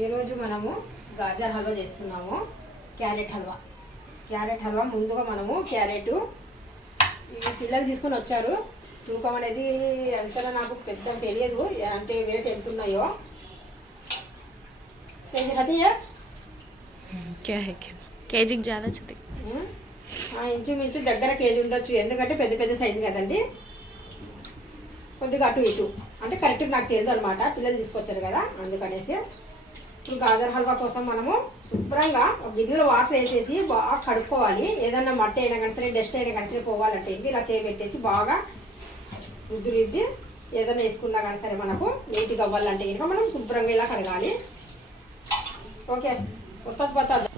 ఈరోజు మనము గాజర్ హల్వా చేస్తున్నాము. క్యారెట్ హల్వా. క్యారెట్ హల్వా ముందుగా మనము క్యారెట్ ఈ పిల్లలు తీసుకొని వచ్చారు. తూకం అనేది ఎంత నాకు పెద్ద తెలియదు. అంటే వేట్ ఎంత ఉన్నాయో. కేజీ హతియా కేజీకి ఇంచుమించు దగ్గర కేజీ ఉండొచ్చు. ఎందుకంటే పెద్ద పెద్ద సైజు కదండి. కొద్దిగా అటు ఇటు. అంటే కరెక్ట్ నాకు తెలియదు అనమాట పిల్లలు తీసుకొచ్చారు కదా అందుకనేసి. గాజర్ హల్వా కోసం మనము శుభ్రంగా గిన్నెలో వాటర్ వేసేసి బాగా కడుక్కోవాలి. ఏదన్నా మట్టి అయినా కానీ సరే డస్ట్ అయినా కానీ సరే పోవాలంటే ఇలా చేయబెట్టేసి బాగా ఉద్దురిద్ది ఏదైనా వేసుకున్నా కానీ సరే మనకు నీట్గా అవ్వాలంటే కనుక మనం శుభ్రంగా ఇలా కడగాలి. ఓకే. కొత్త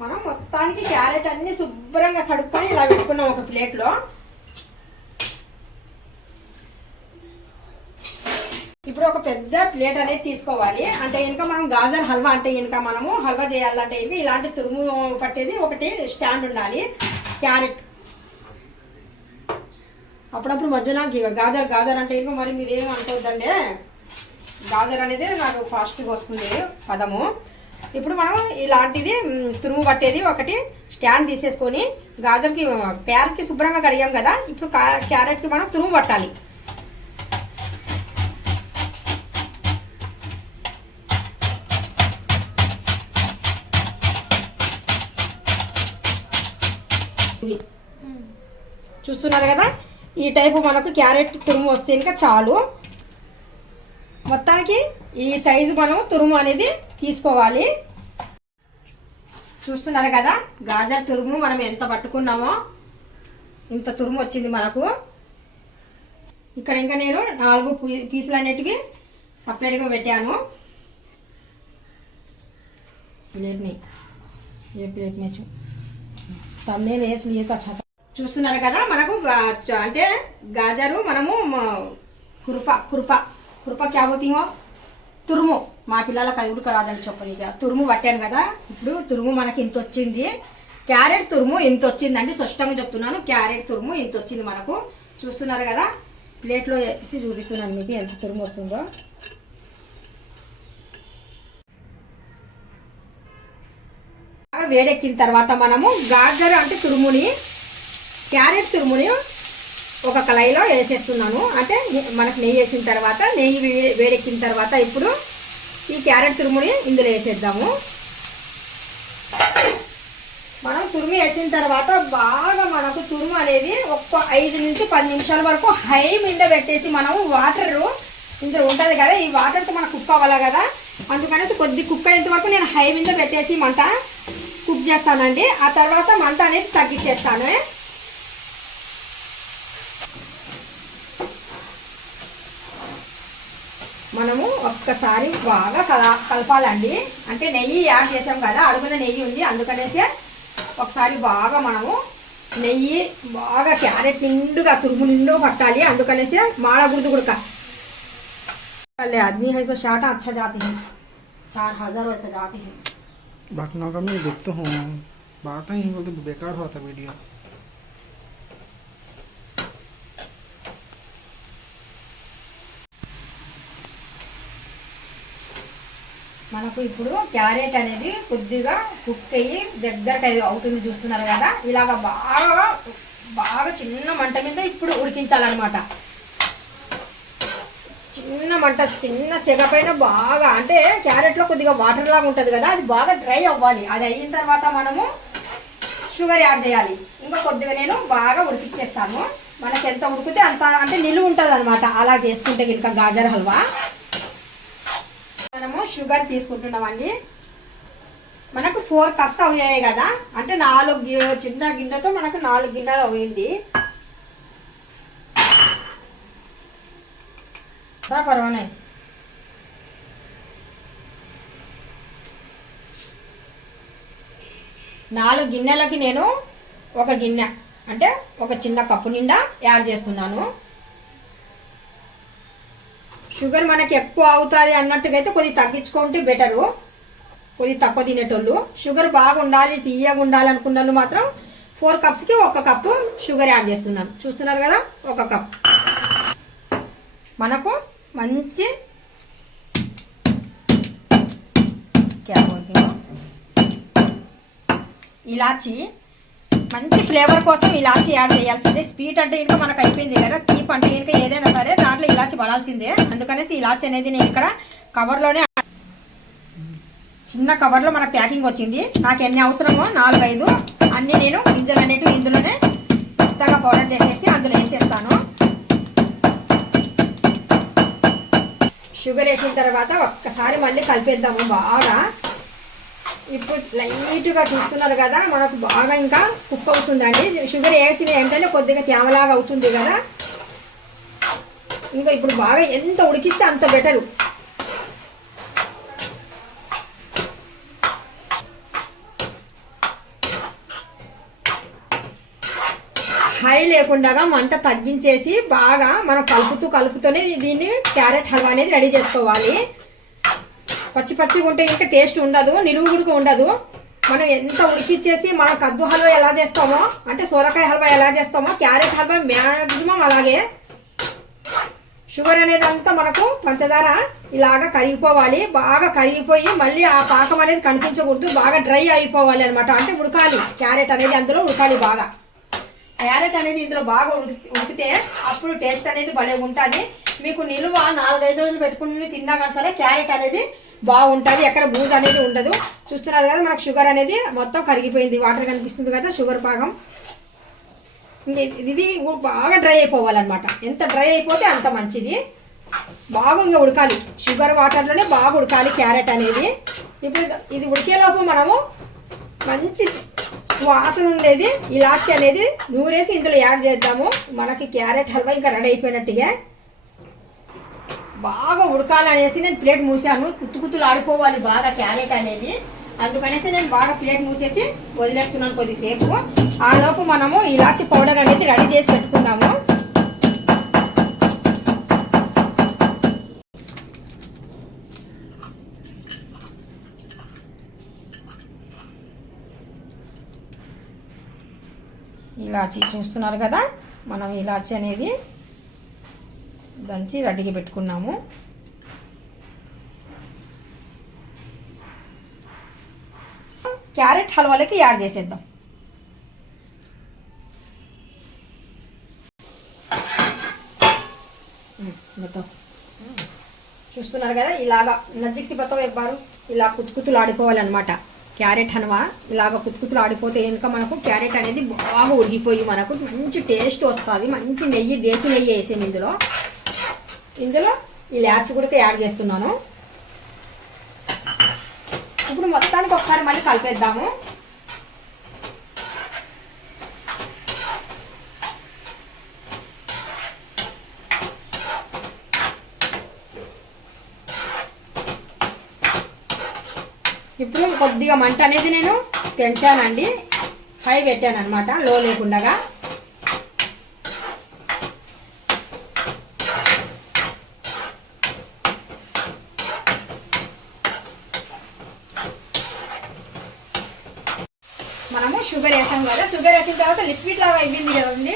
మనం మొత్తానికి క్యారెట్ అన్ని శుభ్రంగా కడుక్కొని ఇలా పెట్టుకున్నాం ఒక ప్లేట్లో. ఇప్పుడు ఒక పెద్ద ప్లేట్ అనేది తీసుకోవాలి. అంటే ఇంకా మనం గాజర్ హల్వా అంటే ఇంకా మనము హల్వా చేయాలంటే ఇంకా ఇలాంటి తురుము పట్టేది ఒకటి స్టాండ్ ఉండాలి. క్యారెట్. అప్పుడప్పుడు మధ్యన గాజర్ గాజర్ అంటే ఇంకా మరి మీరు ఏం అనుకోవద్దండి. గాజర్ అనేది నాకు ఫాస్ట్గా వస్తుంది పదము. ఇప్పుడు మనం ఇలాంటిది తురుము పట్టేది ఒకటి స్టాండ్ తీసేసుకొని గాజర్కి ప్యార్కి శుభ్రంగా కడిగాం కదా. ఇప్పుడు క్యారెట్కి మనం తురుము పట్టాలి. చూస్తున్నారు కదా ఈ టైపు మనకు క్యారెట్ తురుము వస్తే ఇంకా చాలు మొత్తానికి ఈ సైజు మనం తురుము అనేది తీసుకోవాలి చూస్తున్నారు కదా గాజర్ తురుము మనం ఎంత పట్టుకున్నామో ఇంత తురుము వచ్చింది మనకు ఇక్కడ ఇంకా నేను నాలుగు పీ- పీసులు అనేటివి సపరేట్గా పెట్టాను प्लेट नहीं ये प्लेट में చూ తమ్నే లేచి లేదు అచ్చా చూస్తున్నారు కదా మనకు అంటే గాజరు మనము కురుప కురుప కురుప క్యా పోతీమో తురుము. మా పిల్లలకు అది కూడా రాదని చెప్పని ఇక. తురుము పట్టాను కదా ఇప్పుడు తురుము మనకి ఇంత వచ్చింది క్యారెట్ తురుము ఇంత వచ్చిందండి స్పష్టంగా చెప్తున్నాను. క్యారెట్ తురుము ఇంత వచ్చింది మనకు. చూస్తున్నారు కదా ప్లేట్లో వేసి చూపిస్తున్నాను మీకు ఎంత తురుము వస్తుందో. బాగా వేడెక్కిన తర్వాత మనము గాజర్ అంటే తురుముని క్యారెట్ తురుముని ఒక కళాయిలో వేసేస్తున్నాను. అంటే మనకు నెయ్యి వేసిన తర్వాత నెయ్యి వేడెక్కిన తర్వాత ఇప్పుడు ఈ క్యారెట్ తురుముని ఇందులో వేసేద్దాము. మనం తురుము వేసిన తర్వాత బాగా మనకు తురుము అనేది ఒక్క ఐదు నుంచి పది నిమిషాల వరకు హై మీద పెట్టేసి మనం వాటర్ ఇందులో ఉంటుంది కదా ఈ వాటర్తో మనకు కుక్ అవ్వాలి కదా. అందుకనేసి కొద్ది కుక్ అయ్యేంత వరకు నేను హై మీద పెట్టేసి మంట కుక్ చేస్తానండి. ఆ తర్వాత మంట అనేది తగ్గించేస్తాను. మనము ఒక్కసారి బాగా కల కలపాలండి అంటే నెయ్యి యాడ్ చేసాం కదా అడుగున నెయ్యి ఉంది అందుకనేసి ఒకసారి బాగా మనము నెయ్యి బాగా క్యారెట్ నిండుగా తురుము నిండు పట్టాలి అందుకనేసి మాడకూడదు కూడా पहले आदमी है तो शार्ट अच्छा जाते हैं चार हजार वैसे जाते हैं बाकी का मैं देखता हूँ बात ही बोलते बेकार हुआ था वीडियो మనకు ఇప్పుడు క్యారెట్ అనేది కొద్దిగా కుక్ అయ్యి దగ్గరకు అవుతుంది చూస్తున్నారు కదా. ఇలాగ బాగా బాగా చిన్న మంట మీద ఇప్పుడు ఉడికించాలన్నమాట. చిన్న మంట చిన్న సెగ పైన బాగా అంటే క్యారెట్లో కొద్దిగా వాటర్ లాగా ఉంటుంది కదా అది బాగా డ్రై అవ్వాలి. అది అయిన తర్వాత మనము షుగర్ యాడ్ చేయాలి. ఇంకా కొద్దిగా నేను బాగా ఉడికిచ్చేస్తాను. మనకి ఎంత ఉడికితే అంత అంటే నిలువ ఉంటుంది అనమాట అలా చేసుకుంటే కనుక గాజర్ హల్వా. మనము షుగర్ తీసుకుంటున్నామండి. మనకు ఫోర్ కప్స్ అయ్యాయి కదా. అంటే నాలుగు చిన్న గిన్నెతో మనకు నాలుగు గిన్నెలు అయింది పర్వాలే నాలుగు గిన్నెలకి నేను ఒక గిన్నె అంటే ఒక చిన్న కప్పు నిండా యాడ్ చేస్తున్నాను. షుగర్ మనకి ఎక్కువ అవుతుంది అన్నట్టుగైతే కొద్ది తగ్గించుకుంటే బెటరు. కొద్ది తక్కువ తినేటోళ్ళు. షుగర్ బాగా ఉండాలి తీయగా ఉండాలి అనుకున్న వాళ్ళు మాత్రం ఫోర్ కప్స్కి ఒక కప్పు షుగర్ యాడ్ చేస్తున్నాను. చూస్తున్నారు కదా? ఒక కప్. మనకు మంచి ఇలాచి మంచి ఫ్లేవర్ కోసం ఇలాచి యాడ్ చేయాల్సిందే. స్వీట్ అంటే ఇంకా మనకు అయిపోయింది కదా తీపి అంటే ఇంకా ఏదైనా సరే దాంట్లో ఇలాచి పడాల్సిందే. అందుకనేసి ఇలాచి అనేది నేను ఇక్కడ కవర్లోనే చిన్న కవర్లో మనకు ప్యాకింగ్ వచ్చింది. నాకు ఎన్ని అవసరమో నాలుగైదు అన్నీ నేను గింజలు అనేటివి ఇందులోనే మెత్తగా పౌడర్ చేసేసి అందులో వేసేస్తాను. షుగర్ వేసిన తర్వాత ఒక్కసారి మళ్ళీ కలిపేద్దాము. బాగా ఇప్పుడు లైట్గా చూస్తున్నారు కదా మనకు బాగా ఇంకా కుక్ అవుతుందండి షుగర్ వేసిన వెంటనే కొద్దిగా తేమలాగా అవుతుంది కదా. ఇంకా ఇప్పుడు బాగా ఎంత ఉడికిస్తే అంత బెటరు. హై లేకుండా మంట తగ్గించేసి బాగా మనం కలుపుతూ కలుపుతూనే దీన్ని క్యారెట్ హల్వా అనేది రెడీ చేసుకోవాలి. పచ్చి పచ్చిగా ఉంటే ఇంకా టేస్ట్ ఉండదు నిలువు గుడుకు ఉండదు. మనం ఎంత ఉడికిచ్చేసి మన కద్దు హల్వా ఎలా చేస్తామో అంటే సొరకాయ హల్వా ఎలా చేస్తామో క్యారెట్ హల్వా మ్యాక్సిమం అలాగే. షుగర్ అనేది అంతా మనకు పంచదార ఇలాగా కరిగిపోవాలి. బాగా కరిగిపోయి మళ్ళీ ఆ పాకం అనేది కనిపించకూడదు. బాగా డ్రై అయిపోవాలి అనమాట అంటే ఉడకాలి. క్యారెట్ అనేది అందులో ఉడకాలి బాగా. క్యారెట్ అనేది ఇందులో బాగా ఉడికితే అప్పుడు టేస్ట్ అనేది భలే ఉంటుంది. మీకు నిలువ నాలుగైదు రోజులు పెట్టుకుని తిన్నా కానీ సరే క్యారెట్ అనేది బాగుంటుంది ఎక్కడ బూజు అనేది ఉండదు. చూస్తున్నారు కదా మనకు షుగర్ అనేది మొత్తం కరిగిపోయింది వాటర్ కనిపిస్తుంది కదా షుగర్ పాకం ఇది- బాగా డ్రై అయిపోవాలన్నమాట. ఎంత డ్రై అయిపోతే అంత మంచిది. బాగా ఇంకా ఉడకాలి. షుగర్ వాటర్లోనే బాగా ఉడకాలి క్యారెట్ అనేది. ఇప్పుడు ఇది- ఇది ఉడికేలోపు మనము మంచి వాసన ఉండేది ఇలాచి అనేది నూరేసి ఇందులో యాడ్ చేద్దాము. మనకి క్యారెట్ హల్వా ఇంకా రెడీ అయిపోయినట్టుగా. బాగా ఉడకాలనేసి నేను ప్లేట్ మూసాను. కుత్తు కుత్తులు ఆడుకోవాలి బాగా క్యారెట్ అనేది. అందుకనేసి నేను బాగా ప్లేట్ మూసేసి వదిలేస్తున్నాను కొద్దిసేపు. ఆ లోపు మనము ఇలాచి పౌడర్ అనేది రెడీ చేసి పెట్టుకుందాము. ఇలాచి చూస్తున్నారు కదా? మనం ఇలాచి అనేది దంచి రెడీగా పెట్టుకున్నాము. క్యారెట్ హల్వాలకి యాడ్ చేసేద్దాం. మొత్తం. చూస్తున్నారు కదా ఇలాగా నజ్జిక్సి బతం ఎవ్వరు ఇలా కుతుకుతులు ఆడిపోవాలన్నమాట క్యారెట్ హల్వా ఇలాగ కుతుకుతులు ఆడిపోతే కనుక మనకు క్యారెట్ అనేది బాగా ఉడిగిపోయి మనకు మంచి టేస్ట్ వస్తుంది. మంచి నెయ్యి దేశీ నెయ్యి వేసాము ఇందులో. ఇందులో ఈ లాచి కూడా యాడ్ చేస్తున్నాను. ఇప్పుడు మొత్తానికి ఒకసారి మళ్ళీ కలిపేద్దాము. ఇప్పుడు కొద్దిగా మంట అనేది నేను పెంచానండి. హై పెట్టాను అనమాట లో లేకుండా మనము షుగర్ వేసాం కదా షుగర్ వేసిన తర్వాత లిక్విడ్ లాగా అయిపోయింది కదండి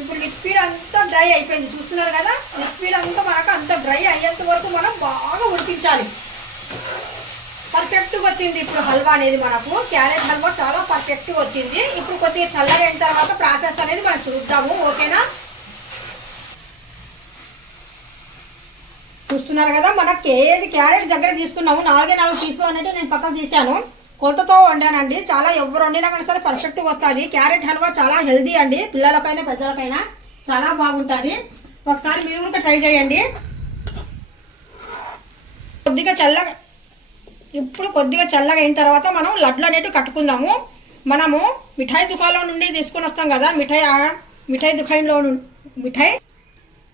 ఇప్పుడు లిక్విడ్ అంతా డ్రై అయిపోయింది చూస్తున్నారు కదా? లిక్విడ్ అంతా మనకు అంత డ్రై అయ్యేంత వరకు మనం బాగా ఉడికించాలి. పర్ఫెక్ట్గా వచ్చింది ఇప్పుడు హల్వా అనేది మనకు. క్యారెట్ హల్వా చాలా పర్ఫెక్ట్గా వచ్చింది. ఇప్పుడు కొద్దిగా చల్లగా అయిన తర్వాత ప్రాసెస్ అనేది మనం చూద్దాము ఓకేనా? చూస్తున్నారు కదా మన కేజీ క్యారెట్ దగ్గర తీసుకున్నాము. నాలుగే నాలుగు పీసులు అన్నట్టు నేను పక్కకు తీసాను కొలతతో వండానండి. చాలా ఎవరు వండినా కానీ సరే పర్ఫెక్ట్గా వస్తుంది. క్యారెట్ హల్వా చాలా హెల్దీ అండి. పిల్లలకైనా పెద్దలకైనా చాలా బాగుంటుంది. ఒకసారి మీరు కూడా ట్రై చేయండి. కొద్దిగా చల్లగా ఇప్పుడు కొద్దిగా చల్లగా అయిన తర్వాత మనం లడ్లు అనేటివి కట్టుకుందాము. మనము మిఠాయి దుకాణంలో నుండి తీసుకొని వస్తాం కదా. మిఠాయి మిఠాయి దుకాణంలో మిఠాయి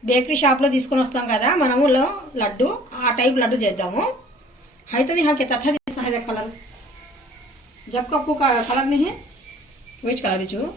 బేకరీ షాప్లో తీసుకొని వస్తాం కదా. మనము లడ్డు ఆ టైప్ లడ్డు చేద్దాము. అయితే మీకు ఎత్త తీస్తాను కలర్. जब को आपको कलर नहीं है। वेज कलर जो